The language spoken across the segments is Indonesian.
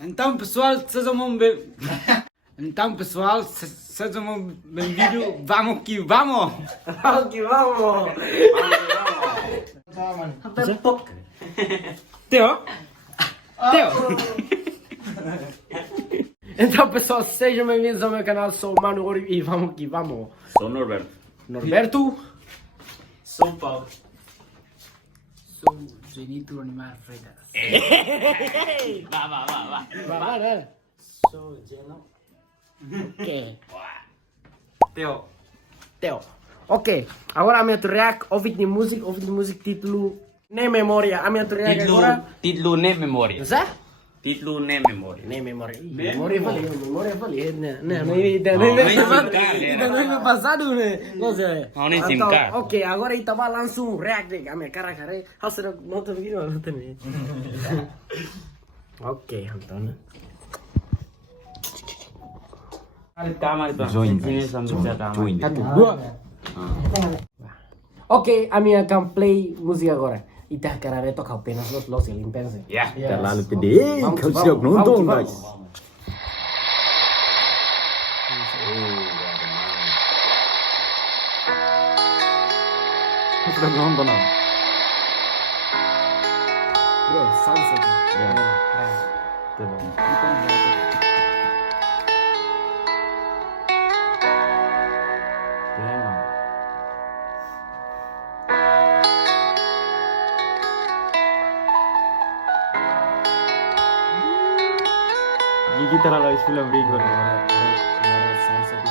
Então, pessoal, sejam bem... Então, pessoal, sejam bem-vindos. Vamos que vamos! Vamos que vamos! Tempok. Teo? Teo? Então, pessoal, sejam bem-vindos ao meu canal. Sou o Mano Ouro e vamos que vamos. Sou Norberto. Norberto. Sou Paulo. Sou Genito Animar Freitas. Vai, né? Sou Geno. Ok. Teo. Teo. Ok, agora a minha react, ouvi de música título Nem Memória. A minha react agora... Titlu nem memória. Zé? Titlu nem memória. Nem memória. Memória valeu. Não, ainda passado, né? Não sei. Não, nem sim, cara. Ok, agora aí tava lançando um react, a minha cara, Você não tá vendo, não tá vendo. Ok, então, né? Join. Ok, a minha can play música agora. E tá cara toca apenas los limpense. Yeah. Terlalu gede, kau siap nonton guys. Sudah nonton apa? Bro, sunset. Gigi terlalu film berikut. Sunset.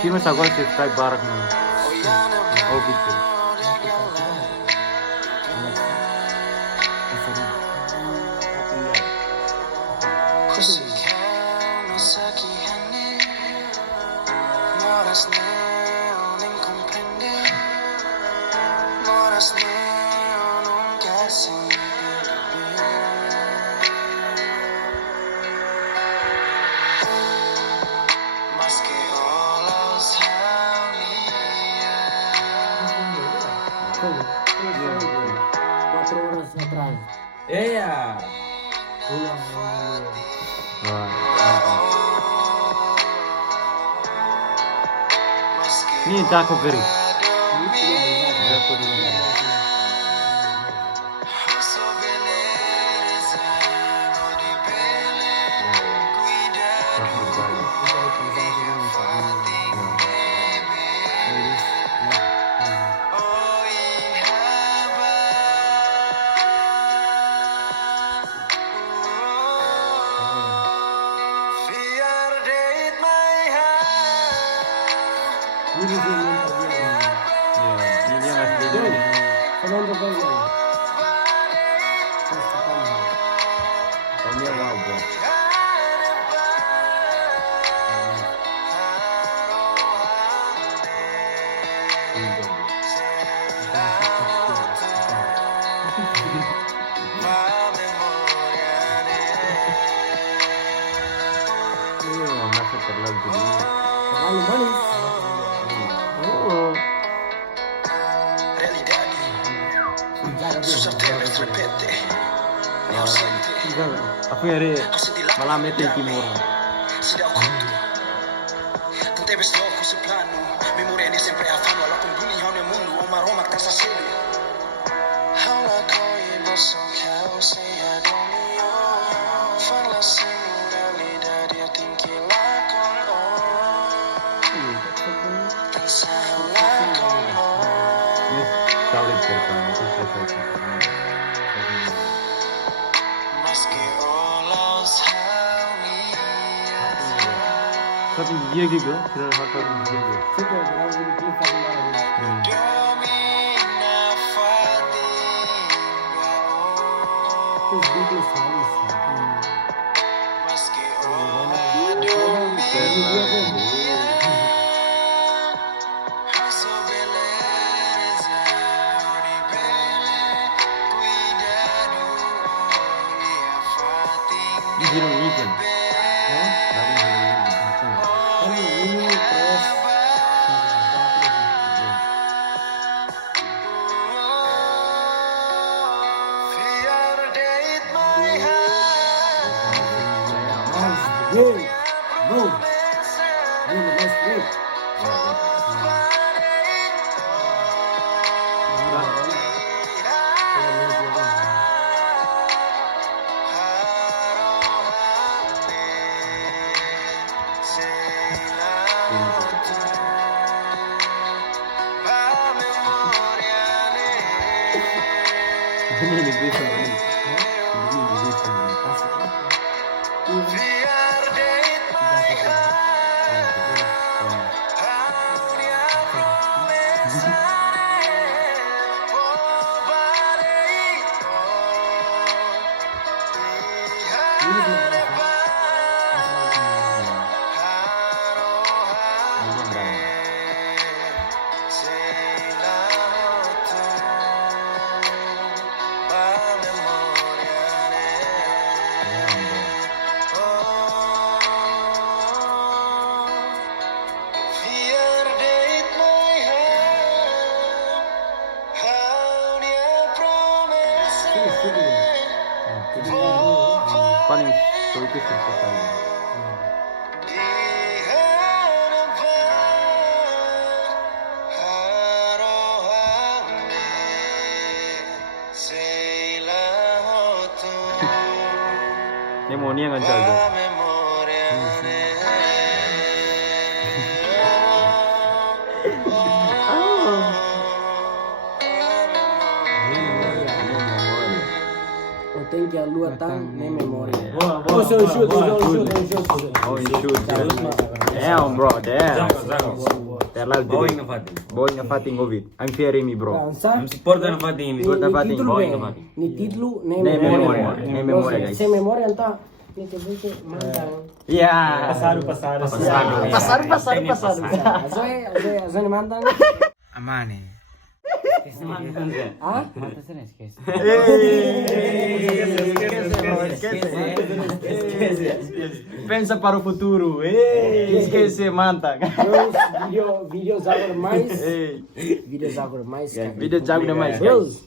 Sih mas aku subscribe bareng nih. Oh gitu. Cuatro horas atrás. Yeah. Ini Jaco Geri. Ini Ini dia ngasih video. Ini wow bro. Masuk terlalu gede. terlalu manis. Oh. Aku nyari malam itu di timur. Ini salib pertama itu saya. Tapi dia gitu, tidak hafal dia gitu. Suka terlalu klip kemarin. Itu video salis. Ini hero ini kan? Hah? Boom. Ini the best way. Paling sulit itu sekali. Pneumonia kan saja. Thank you, luatan ne memoria. Oh, shoot. Oh, you shoot. Damn, bro. Damn. Terlalu Bawing jadi. na Fatin. Bawing na Fatin Ovid. I'm fearing me, bro. I'm supporter na Fatin. Support na Fatin. Bawing na Fatin. Ni titlu ne Ne memoria. memoria. Ne memoria, guys. Se memoria anta. Ni tibute mandang. Yeah. Pasar. Azoy ni mandang. Amane. Ah? Pensa para o futuro. Esquece, manta. Videos agora mais. Ei, Videos agora mais. video jago demais, Bros, guys.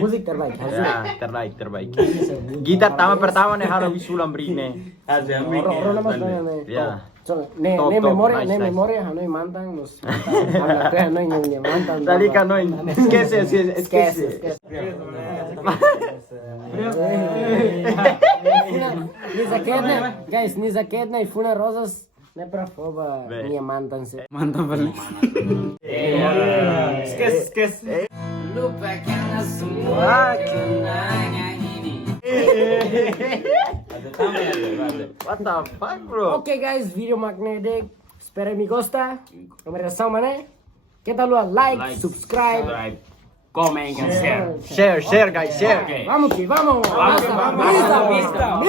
musik terbaik. Ya, terbaik. Gitar pertama nih harus Wisulam Brine. Orang nama sana Ya. So, ne Top, memoria, nice. hanoi mantang nos. Hanoi nyonya mantang. Tadi kan no, esquece. Esquece. Guys, ni zakedna i funa rosas ne pra foba minha mantan se. Mantap balik. Esquece. Lupakan semua kenangan ini. What the fuck, bro? Okay guys, video magnetic. Espero me gusta. Conversação mané. Kita luar like, subscribe. Comment and share. Share, guys, share. Vamos que vamos. Vamos. Vista.